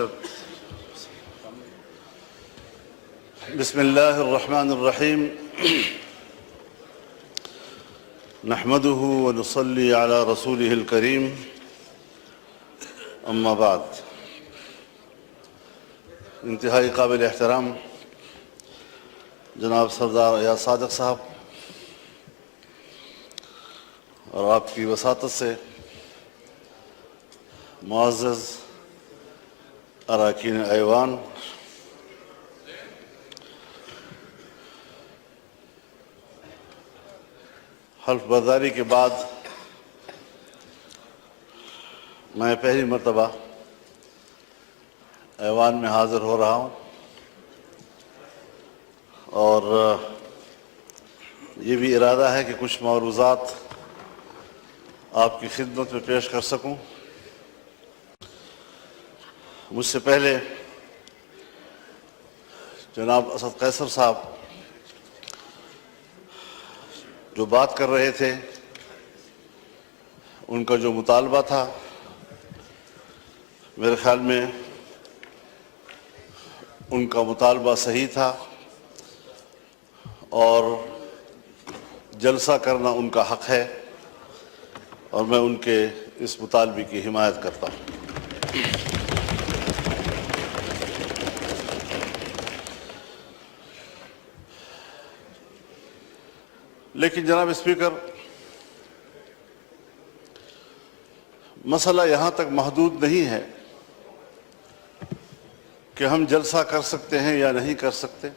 Arshad. Bismillah ar-Rahman ar-Rahim. Nahmaduhu wa nusalli ala rasulih al-Kareem. Amma ba'd. انتہائی قابل احترام جناب سردار ایاز صادق صاحب اور آپ کی وساطت سے معزز اراکین ایوان، حلف برداری کے بعد میں پہلی مرتبہ ایوان میں حاضر ہو رہا ہوں اور یہ بھی ارادہ ہے کہ کچھ معروضات آپ کی خدمت میں پیش کر سکوں۔ مجھ سے پہلے جناب اسد قیصر صاحب جو بات کر رہے تھے، ان کا جو مطالبہ تھا میرے خیال میں ان کا مطالبہ صحیح تھا اور جلسہ کرنا ان کا حق ہے اور میں ان کے اس مطالبے کی حمایت کرتا ہوں۔ لیکن جناب اسپیکر، مسئلہ یہاں تک محدود نہیں ہے کہ ہم جلسہ کر سکتے ہیں یا نہیں کر سکتے۔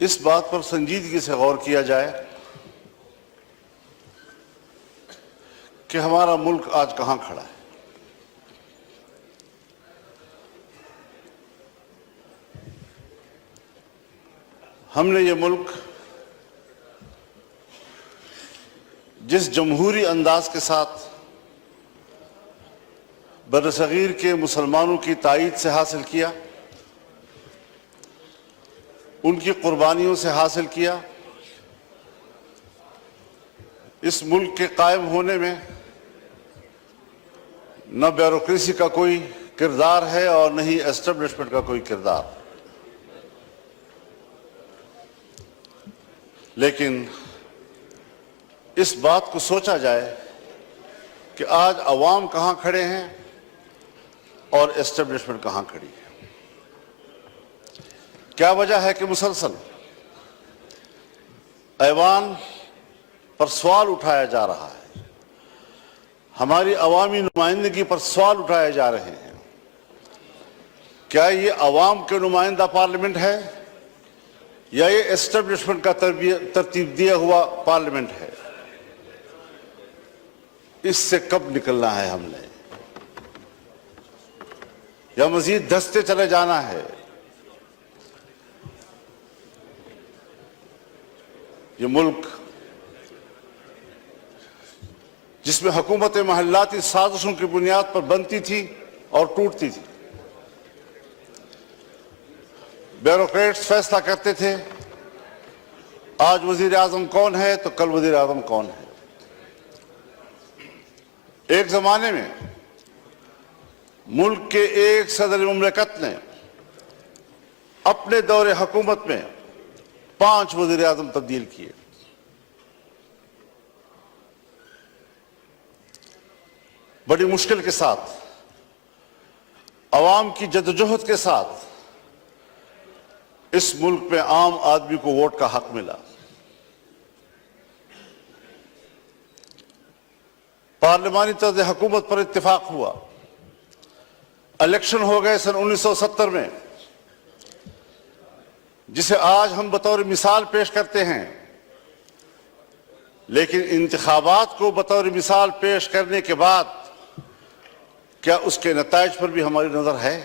اس بات پر سنجیدگی سے غور کیا جائے کہ ہمارا ملک آج کہاں کھڑا ہے۔ ہم نے یہ ملک جس جمہوری انداز کے ساتھ برصغیر کے مسلمانوں کی تائید سے حاصل کیا، ان کی قربانیوں سے حاصل کیا، اس ملک کے قائم ہونے میں نہ بیوروکریسی کا کوئی کردار ہے اور نہ ہی اسٹیبلشمنٹ کا کوئی کردار۔ لیکن اس بات کو سوچا جائے کہ آج عوام کہاں کھڑے ہیں اور اسٹیبلشمنٹ کہاں کھڑی ہے۔ کیا وجہ ہے کہ مسلسل ایوان پر سوال اٹھایا جا رہا ہے، ہماری عوامی نمائندگی پر سوال اٹھائے جا رہے ہیں؟ کیا یہ عوام کے نمائندہ پارلیمنٹ ہے یا یہ اسٹیبلشمنٹ کا ترتیب دیا ہوا پارلیمنٹ ہے؟ اس سے کب نکلنا ہے ہم نے، یا مزید دھستے چلے جانا ہے؟ یہ ملک جس میں حکومت محلاتی سازشوں کی بنیاد پر بنتی تھی اور ٹوٹتی تھی، بیوروکریٹس فیصلہ کرتے تھے آج وزیر اعظم کون ہے تو کل وزیر اعظم کون ہے۔ ایک زمانے میں ملک کے ایک صدر مملکت نے اپنے دور حکومت میں 5 وزیر اعظم تبدیل کیے۔ بڑی مشکل کے ساتھ، عوام کی جدوجہد کے ساتھ اس ملک میں عام آدمی کو ووٹ کا حق ملا۔ پارلیمانی طرز حکومت پر اتفاق ہوا، الیکشن ہو گئے سن 1970 میں، جسے آج ہم بطور مثال پیش کرتے ہیں۔ لیکن انتخابات کو بطور مثال پیش کرنے کے بعد کیا اس کے نتائج پر بھی ہماری نظر ہے؟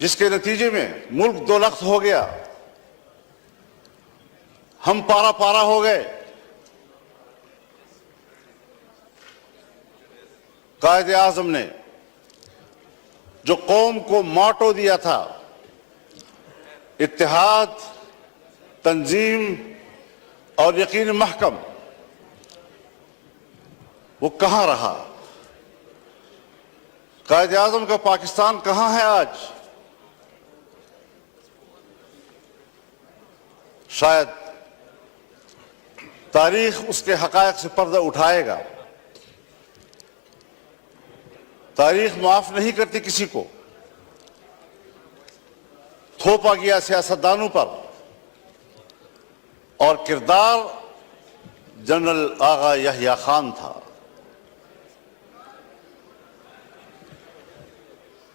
جس کے نتیجے میں ملک 2 لخت ہو گیا، ہم پارا پارا ہو گئے۔ قائد اعظم نے جو قوم کو موٹو دیا تھا، اتحاد، تنظیم اور یقین محکم، وہ کہاں رہا؟ قائد اعظم کا پاکستان کہاں ہے آج؟ شاید تاریخ اس کے حقائق سے پردہ اٹھائے گا۔ تاریخ معاف نہیں کرتی کسی کو۔ تھوپا گیا سیاستدانوں پر، اور کردار جنرل آغا یحییٰ خان تھا۔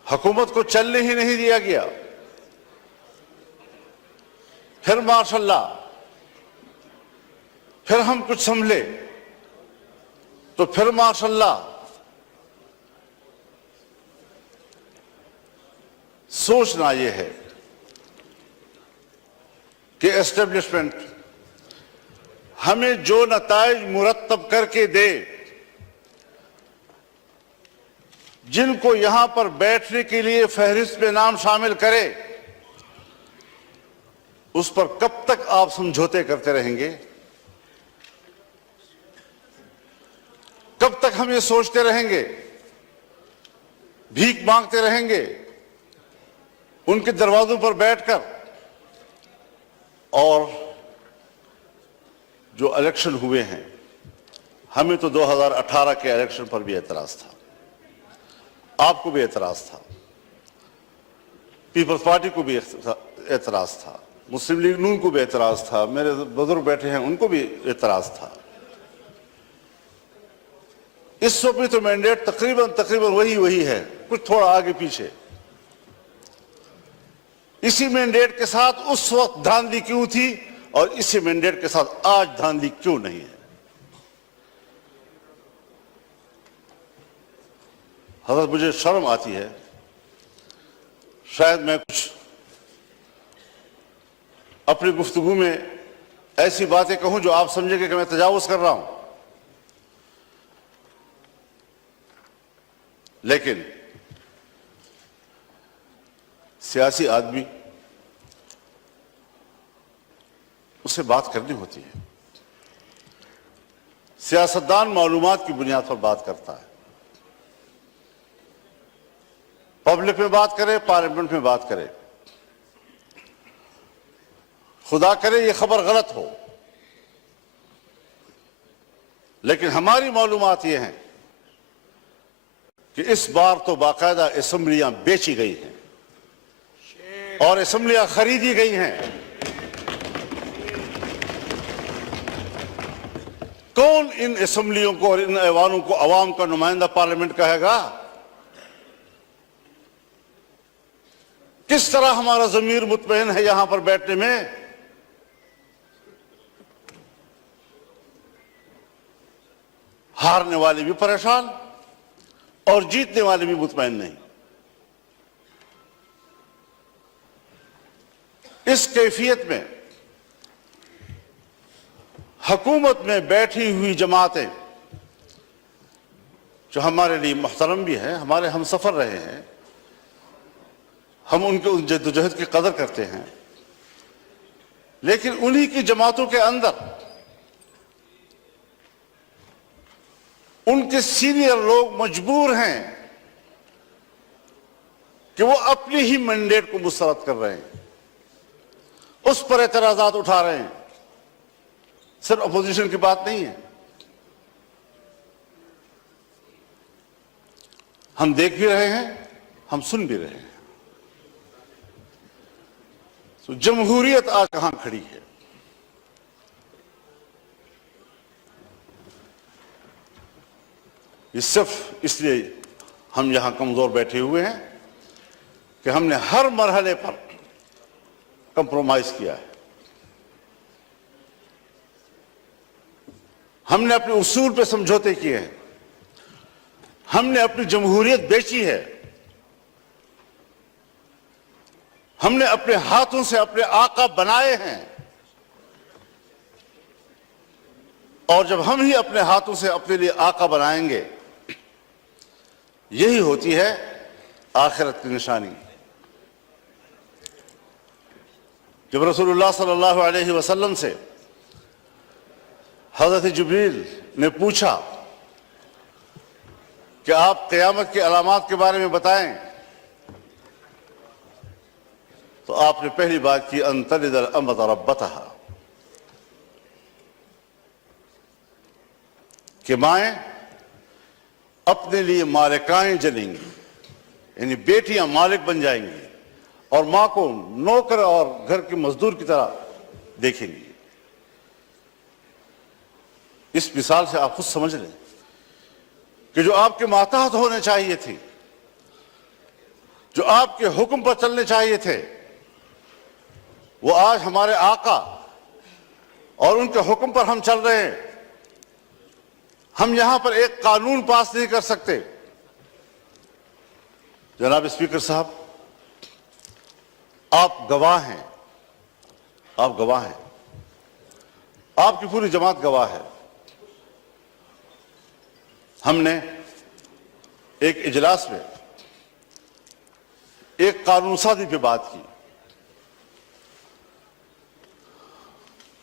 حکومت کو چلنے ہی نہیں دیا گیا۔ پھر ماشاء اللہ، پھر ہم کچھ سنبھلے تو پھر ماشاء اللہ سوچنا یہ ہے کہ اسٹیبلشمنٹ ہمیں جو نتائج مرتب کر کے دے، جن کو یہاں پر بیٹھنے کے لیے فہرست میں نام شامل کرے، اس پر کب تک آپ سمجھوتے کرتے رہیں گے؟ کب تک ہم یہ سوچتے رہیں گے، بھیک مانگتے رہیں گے ان کے دروازوں پر بیٹھ کر؟ اور جو الیکشن ہوئے ہیں، ہمیں تو 2018 کے الیکشن پر بھی اعتراض تھا، آپ کو بھی اعتراض تھا، پیپلز پارٹی کو بھی اعتراض تھا، مسلم لیگ نون کو بھی اعتراض تھا، میرے بزرگ بیٹھے ہیں ان کو بھی اعتراض تھا۔ اس وقت بھی تو مینڈیٹ تقریباً وہی ہے، کچھ تھوڑا آگے پیچھے۔ اسی مینڈیٹ کے ساتھ اس وقت دھاندلی کیوں تھی اور اسی مینڈیٹ کے ساتھ آج دھاندلی کیوں نہیں ہے؟ حضرت مجھے شرم آتی ہے، شاید میں کچھ اپنی گفتگو میں ایسی باتیں کہوں جو آپ سمجھیں گے کہ میں تجاوز کر رہا ہوں، لیکن سیاسی آدمی اسے بات کرنی ہوتی ہے۔ سیاستدان معلومات کی بنیاد پر بات کرتا ہے، پبلک میں بات کرے، پارلیمنٹ میں بات کرے۔ خدا کرے یہ خبر غلط ہو، لیکن ہماری معلومات یہ ہیں کہ اس بار تو باقاعدہ اسمبلیاں بیچی گئی ہیں اور اسمبلیاں خریدی گئی ہیں۔ کون ان اسمبلیوں کو اور ان ایوانوں کو عوام کا نمائندہ پارلیمنٹ کہے گا؟ کس طرح ہمارا ضمیر مطمئن ہے یہاں پر بیٹھنے میں؟ ہارنے والے بھی پریشان اور جیتنے والے بھی مطمئن نہیں۔ اس کیفیت میں حکومت میں بیٹھی ہوئی جماعتیں جو ہمارے لیے محترم بھی ہیں، ہمارے ہم سفر رہے ہیں، ہم ان کے ان جدوجہد کی قدر کرتے ہیں، لیکن انہی کی جماعتوں کے اندر ان کے سینئر لوگ مجبور ہیں کہ وہ اپنی ہی مینڈیٹ کو مسترد کر رہے ہیں، اس پر اعتراضات اٹھا رہے ہیں۔ صرف اپوزیشن کی بات نہیں ہے، ہم دیکھ بھی رہے ہیں، ہم سن بھی رہے ہیں۔ تو جمہوریت آج کہاں کھڑی ہے؟ یہ صرف اس لیے ہم یہاں کمزور بیٹھے ہوئے ہیں کہ ہم نے ہر مرحلے پر کمپرومائز کیا ہے، ہم نے اپنے اصول پہ سمجھوتے کیے ہیں، ہم نے اپنی جمہوریت بیچی ہے، ہم نے اپنے ہاتھوں سے اپنے آقا بنائے ہیں، اور جب ہم ہی اپنے ہاتھوں سے اپنے لیے آقا بنائیں گے، یہی ہوتی ہے آخرت کی نشانی۔ جب رسول اللہ صلی اللہ علیہ وسلم سے حضرت جبریل نے پوچھا کہ آپ قیامت کی علامات کے بارے میں بتائیں، تو آپ نے پہلی بات کی ان تلد الامۃ ربتہا، کہ مائیں اپنے لیے مالکائیں جنیں گی، یعنی بیٹیاں مالک بن جائیں گی اور ماں کو نوکر اور گھر کے مزدور کی طرح دیکھیں گی۔ اس مثال سے آپ خود سمجھ لیں کہ جو آپ کے ماتحت ہونے چاہیے تھے، جو آپ کے حکم پر چلنے چاہیے تھے، وہ آج ہمارے آقا اور ان کے حکم پر ہم چل رہے ہیں۔ ہم یہاں پر ایک قانون پاس نہیں کر سکتے۔ جناب اسپیکر صاحب، آپ گواہ ہیں، آپ گواہ ہیں، آپ کی پوری جماعت گواہ ہے۔ ہم نے ایک اجلاس میں ایک قانون سازی پہ بات کی،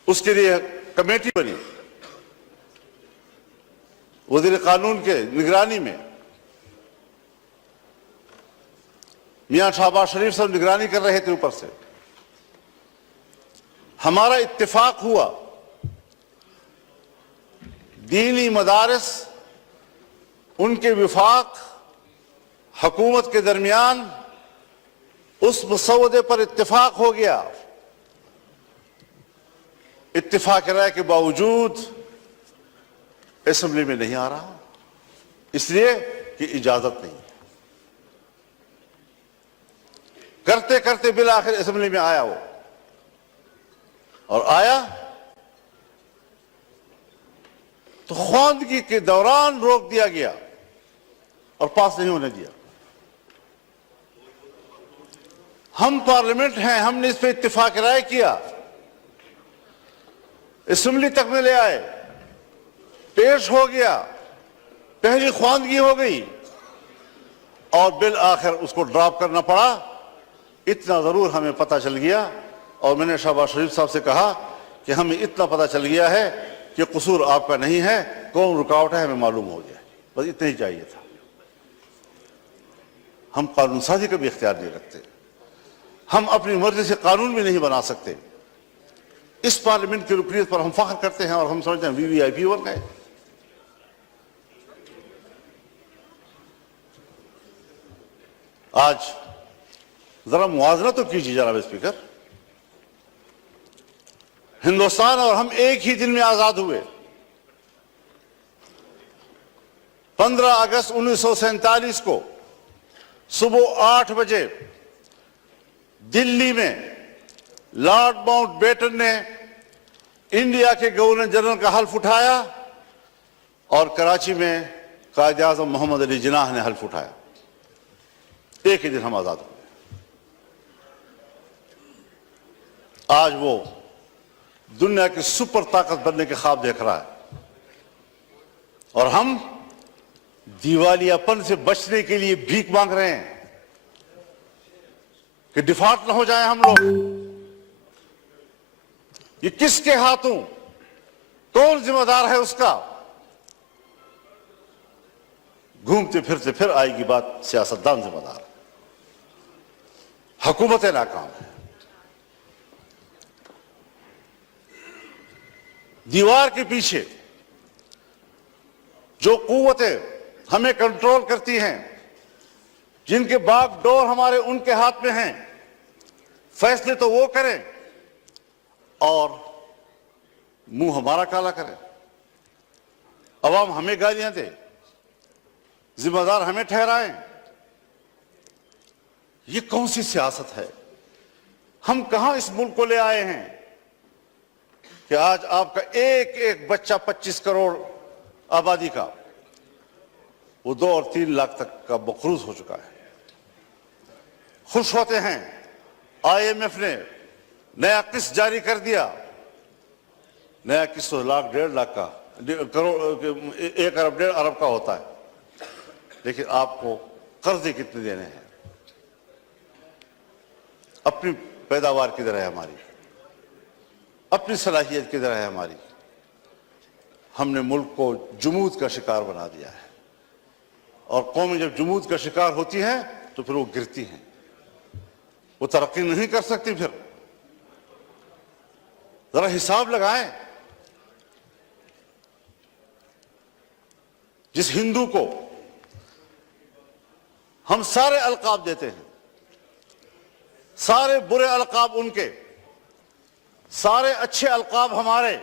اس کے لیے کمیٹی بنی، وزیر قانون کے نگرانی میں میاں شہباز شریف صاحب نگرانی کر رہے تھے اوپر سے۔ ہمارا اتفاق ہوا دینی مدارس، ان کے وفاق، حکومت کے درمیان اس مسودے پر اتفاق ہو گیا۔ اتفاق رائے کے باوجود اسمبلی میں نہیں آ رہا، اس لیے کہ اجازت نہیں۔ کرتے کرتے بالآخر اسمبلی میں آیا وہ، اور آیا تو خواندگی کے دوران روک دیا گیا اور پاس نہیں ہونے دیا۔ ہم پارلیمنٹ ہیں، ہم نے اس پہ اتفاق رائے کیا، اسمبلی تک میں لے آئے، پیش ہو گیا، پہلی خواندگی ہو گئی اور بالآخر اس کو ڈراپ کرنا پڑا۔ اتنا ضرور ہمیں پتہ چل گیا، اور میں نے شہباز شریف صاحب سے کہا کہ ہمیں اتنا پتہ چل گیا ہے کہ قصور آپ کا نہیں ہے، کون رکاوٹ ہے ہمیں معلوم ہو گیا، بس اتنا ہی چاہیے تھا۔ ہم قانون سازی کا بھی اختیار نہیں رکھتے، ہم اپنی مرضی سے قانون بھی نہیں بنا سکتے۔ اس پارلیمنٹ کی رکنیت پر ہم فخر کرتے ہیں اور ہم سمجھتے ہیں وی آئی پی بن گئے۔ آج ذرا موازنہ تو کیجیے جناب اسپیکر، ہندوستان اور ہم ایک ہی دن میں آزاد ہوئے۔ 15 اگست 1947 کو صبح 8 بجے دلی میں لارڈ ماؤنٹ بیٹن نے انڈیا کے گورنر جنرل کا حلف اٹھایا اور کراچی میں قائد اعظم محمد علی جناح نے حلف اٹھایا۔ ایک ہی دن ہم آزاد ہوئے۔ آج وہ دنیا کی سپر طاقت بننے کے خواب دیکھ رہا ہے، اور ہم دیوالیہ پن سے بچنے کے لیے بھیک مانگ رہے ہیں کہ ڈیفالٹ نہ ہو جائیں ہم لوگ۔ یہ کس کے ہاتھوں، کون ذمہ دار ہے اس کا؟ گھومتے پھرتے پھر آئے گی بات سیاستدان ذمہ دار، حکومت ناکام ہے۔ دیوار کے پیچھے جو قوتیں ہمیں کنٹرول کرتی ہیں، جن کے باغ ڈور ہمارے ان کے ہاتھ میں ہیں، فیصلے تو وہ کریں اور منہ ہمارا کالا کریں، عوام ہمیں گالیاں دے، ذمہ دار ہمیں ٹھہرائیں۔ یہ کون سی سیاست ہے؟ ہم کہاں اس ملک کو لے آئے ہیں کہ آج آپ کا ایک ایک بچہ 25 کروڑ آبادی کا، وہ 2 اور 3 لاکھ تک کا مقروض ہو چکا ہے۔ خوش ہوتے ہیں آئی ایم ایف نے نیا قسط جاری کر دیا، نیا قسط 1 لاکھ 1.5 لاکھ کا، کروڑ 1 ارب 1.5 ارب کا ہوتا ہے، لیکن آپ کو قرضے کتنے دینے ہیں؟ اپنی پیداوار کدھر ہے ہماری؟ اپنی صلاحیت کدھر ہے ہماری؟ ہم نے ملک کو جمود کا شکار بنا دیا ہے۔ اور قومیں جب جمود کا شکار ہوتی ہیں تو پھر وہ گرتی ہیں، وہ ترقی نہیں کر سکتی۔ پھر ذرا حساب لگائیں، جس ہندو کو ہم سارے القاب دیتے ہیں، سارے برے القاب ان کے، سارے اچھے القاب ہمارے،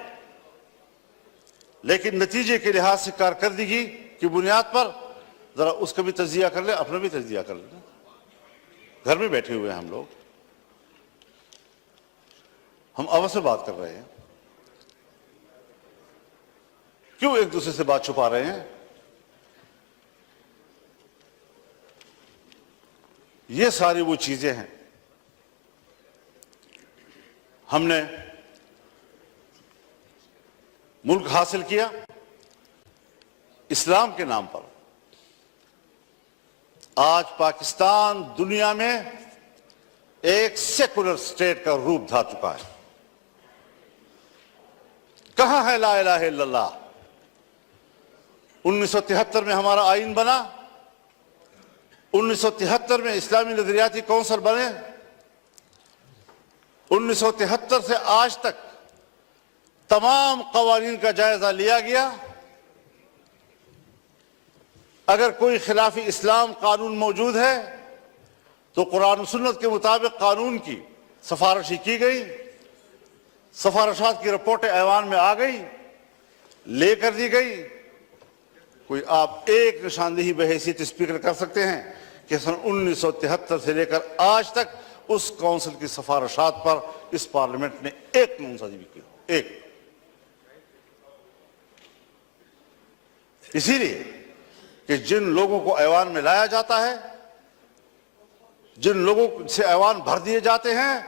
لیکن نتیجے کے لحاظ سے کارکردگی کی بنیاد پر ذرا اس کا بھی تجزیہ کر لیں، اپنا بھی تجزیہ کر لیں۔ گھر میں بیٹھے ہوئے ہیں ہم لوگ، ہم آپس میں بات کر رہے ہیں، کیوں ایک دوسرے سے بات چھپا رہے ہیں؟ یہ ساری وہ چیزیں ہیں۔ ہم نے ملک حاصل کیا اسلام کے نام پر۔ آج پاکستان دنیا میں ایک سیکولر سٹیٹ کا روپ دھار چکا ہے۔ کہاں ہے لا الہ الا اللہ؟ 1973 میں ہمارا آئین بنا، 1973 میں اسلامی نظریاتی کونسل بنے، 1973 سے آج تک تمام قوانین کا جائزہ لیا گیا۔ اگر کوئی خلاف اسلام قانون موجود ہے تو قرآن و سنت کے مطابق قانون کی سفارشی کی گئی، سفارشات کی رپورٹیں ایوان میں آ گئی، لے کر دی گئی۔ کوئی آپ ایک نشاندہی بحیثیت اسپیکر کر سکتے ہیں کہ سن 1973 سے لے کر آج تک اس کونسل کی سفارشات پر اس پارلیمنٹ نے ایک قانون سازی بھی کی؟ ایک۔ اسی لیے کہ جن لوگوں کو ایوان میں لایا جاتا ہے، جن لوگوں سے ایوان بھر دیے جاتے ہیں،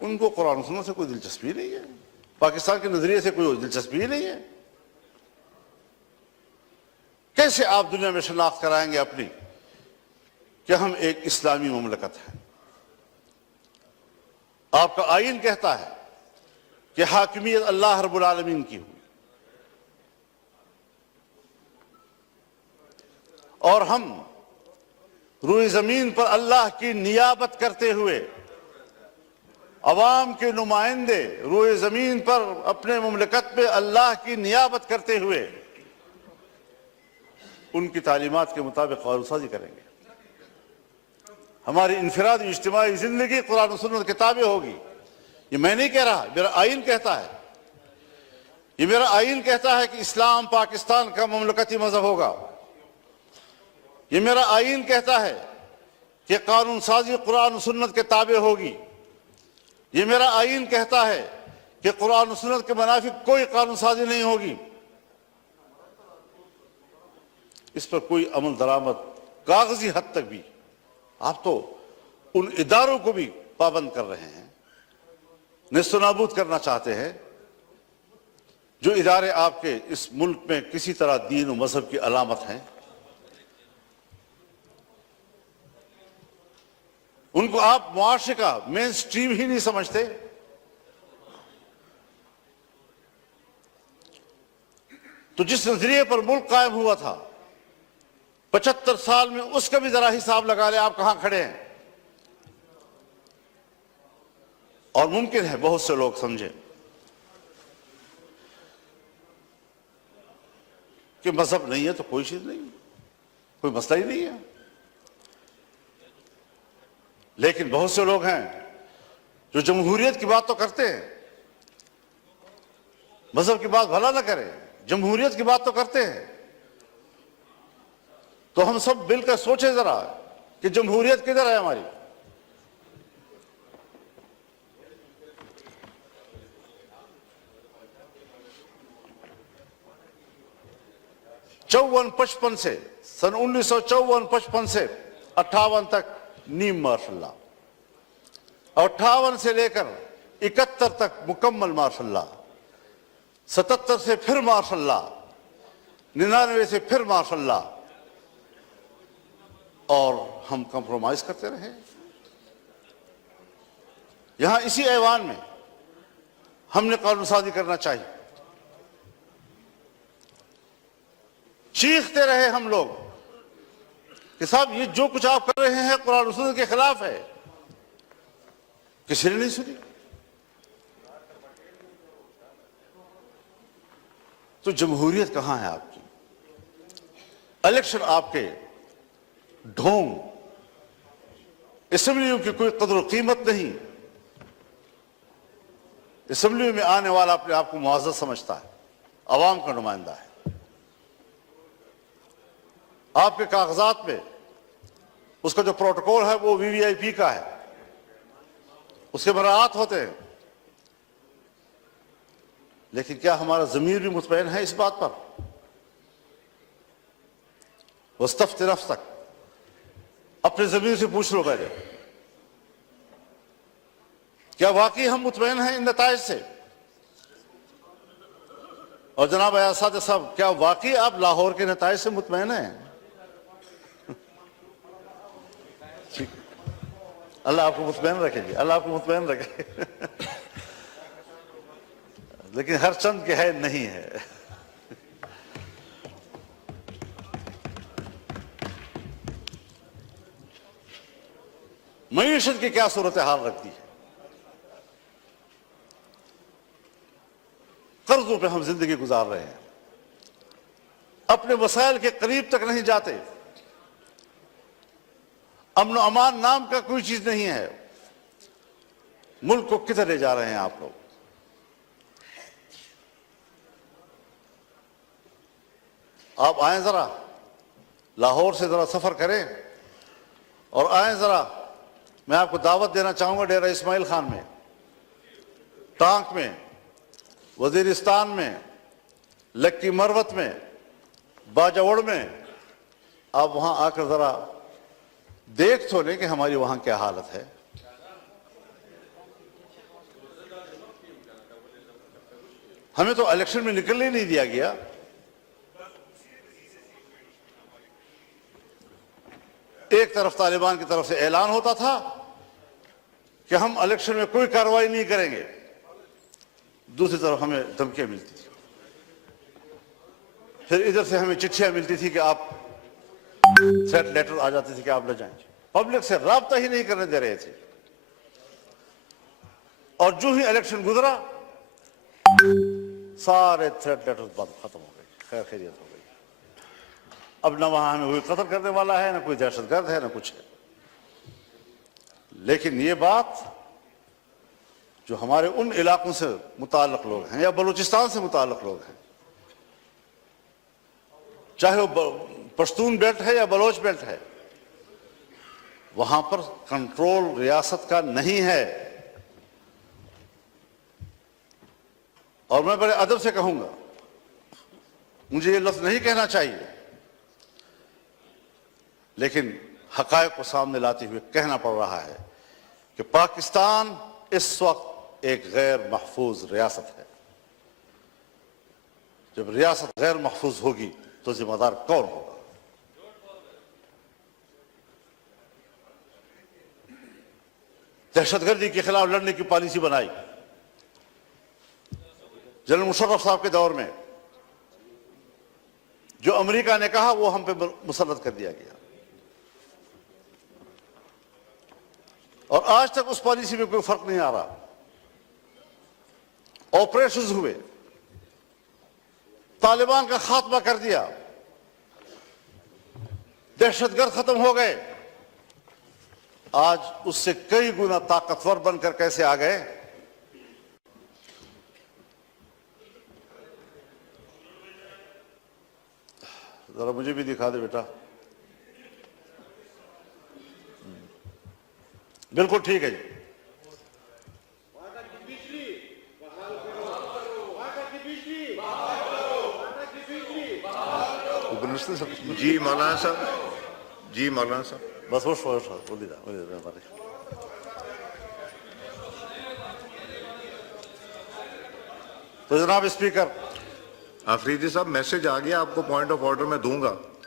ان کو قرآن و سنت سے کوئی دلچسپی نہیں ہے، پاکستان کے نظریے سے کوئی دلچسپی نہیں ہے۔ کیسے آپ دنیا میں شناخت کرائیں گے اپنی کہ ہم ایک اسلامی مملکت ہیں؟ آپ کا آئین کہتا ہے کہ حاکمیت اللہ رب العالمین کی ہوئی، اور ہم روئے زمین پر اللہ کی نیابت کرتے ہوئے، عوام کے نمائندے روئے زمین پر اپنے مملکت میں اللہ کی نیابت کرتے ہوئے ان کی تعلیمات کے مطابق قانون سازی کریں گے۔ ہماری انفرادی اجتماعی زندگی قرآن و سنت کے تابع ہوگی۔ یہ میں نہیں کہہ رہا، میرا آئین کہتا ہے، یہ میرا آئین کہتا ہے کہ اسلام پاکستان کا مملکتی مذہب ہوگا۔ یہ میرا آئین کہتا ہے کہ قانون سازی قرآن و سنت کے تابع ہوگی۔ یہ میرا آئین کہتا ہے کہ قرآن و سنت کے منافق کوئی قانون سازی نہیں ہوگی۔ اس پر کوئی عمل درآمد کاغذی حد تک بھی، آپ تو ان اداروں کو بھی پابند کر رہے ہیں، نیست و نابود کرنا چاہتے ہیں جو ادارے آپ کے اس ملک میں کسی طرح دین و مذہب کی علامت ہیں۔ ان کو آپ معاشرے کا مین سٹریم ہی نہیں سمجھتے۔ تو جس نظریے پر ملک قائم ہوا تھا 75 سال میں، اس کا بھی ذرا حساب لگا لیں آپ کہاں کھڑے ہیں۔ اور ممکن ہے بہت سے لوگ سمجھیں کہ مذہب نہیں ہے تو کوئی چیز نہیں، کوئی مسئلہ ہی نہیں ہے، لیکن بہت سے لوگ ہیں جو جمہوریت کی بات تو کرتے ہیں، مذہب کی بات بھلا نہ کریں، جمہوریت کی بات تو کرتے ہیں۔ تو ہم سب مل کر سوچیں ذرا کہ جمہوریت کدھر ہے ہماری؟ '54-55 سے، سن 1954-55 سے 58 تک نیم مارشل لا، اور 58 سے لے کر 71 تک مکمل مارشل لا، 77 سے پھر مارشل لا، 99 سے پھر مارشل لا، اور ہم کمپرومائز کرتے رہے۔ یہاں اسی ایوان میں ہم نے قانون سازی کرنا چاہیے، چیختے رہے ہم لوگ کہ صاحب یہ جو کچھ آپ کر رہے ہیں قرآن و سنت کے خلاف ہے. کسی نے نہیں سنی. تو جمہوریت کہاں ہے آپ کی؟ الیکشن آپ کے ڈھونگ، اسمبلیوں کی کوئی قدر و قیمت نہیں. اسمبلیوں میں آنے والا اپنے آپ کو معزز سمجھتا ہے، عوام کا نمائندہ ہے. آپ کے کاغذات میں اس کا جو پروٹوکول ہے وہ وی وی آئی پی کا ہے، اس کے مراعات ہوتے ہیں. لیکن کیا ہمارا ضمیر بھی مطمئن ہے اس بات پر؟ وَاسْتَفْتِ نَفْسَكَ، اپنے ضمیر سے پوچھ لو پہلے، کیا واقعی ہم مطمئن ہیں ان نتائج سے؟ اور جناب اساتذہ صاحب، کیا واقعی آپ لاہور کے نتائج سے مطمئن ہیں؟ اللہ آپ کو مطمئن رکھے گی، اللہ آپ کو مطمئن رکھے. لیکن ہر چند کے ہے نہیں ہے. معیشت کی کیا صورتحال رکھتی ہے؟ قرضوں پہ ہم زندگی گزار رہے ہیں، اپنے وسائل کے قریب تک نہیں جاتے. امن و امان نام کا کوئی چیز نہیں ہے. ملک کو کدھر لے جا رہے ہیں آپ لوگ؟ آپ آئیں ذرا لاہور سے ذرا سفر کریں اور آئیں ذرا. میں آپ کو دعوت دینا چاہوں گا ڈیرہ اسماعیل خان میں، ٹانک میں، وزیرستان میں، لکی مروت میں، باجوڑ میں. آپ وہاں آ کر ذرا دیکھ تو لیں کہ ہماری وہاں کیا حالت ہے. ہمیں تو الیکشن میں نکلنے نہیں دیا گیا. ایک طرف طالبان کی طرف سے اعلان ہوتا تھا کہ ہم الیکشن میں کوئی کارروائی نہیں کریں گے، دوسری طرف ہمیں دھمکیاں ملتی تھی. پھر ادھر سے ہمیں چٹھیاں ملتی تھی کہ آپ تھریٹ لیٹر آ جاتی تھی کہ آپ نہ جائیں. پبلک سے رابطہ ہی نہیں کرنے دے رہے تھے. اور جو ہی الیکشن گزرا سارے تھریٹ لیٹر ختم ہو گئے، خیر خیریت ہو گئی. اب نہ وہاں ہمیں کوئی قتل کرنے والا ہے، نہ کوئی دہشت گرد ہے، نہ کچھ ہے. لیکن یہ بات جو ہمارے ان علاقوں سے متعلق لوگ ہیں یا بلوچستان سے متعلق لوگ ہیں، چاہے وہ پشتون بیلٹ ہے یا بلوچ بیلٹ ہے، وہاں پر کنٹرول ریاست کا نہیں ہے. اور میں بڑے ادب سے کہوں گا، مجھے یہ لفظ نہیں کہنا چاہیے، لیکن حقائق کو سامنے لاتے ہوئے کہنا پڑ رہا ہے کہ پاکستان اس وقت ایک غیر محفوظ ریاست ہے. جب ریاست غیر محفوظ ہوگی تو ذمہ دار کون ہوگا؟ دہشت گردی کے خلاف لڑنے کی پالیسی بنائی جنرل مشرف صاحب کے دور میں. جو امریکہ نے کہا وہ ہم پہ مسلط کر دیا گیا. اور آج تک اس پالیسی میں کوئی فرق نہیں آ رہا. آپریشنز ہوئے، طالبان کا خاتمہ کر دیا، دہشت گرد ختم ہو گئے. آج اس سے کئی گنا طاقتور بن کر کیسے آ گئے؟ ذرا مجھے بھی دکھا دے بیٹا. بالکل ٹھیک ہے جی. جی مولانا صاحب، جی مولانا صاحب، بس بولی دا تو جناب اسپیکر، آفریدی صاحب میسج آ گیا، آپ کو پوائنٹ آف آرڈر میں دوں گا.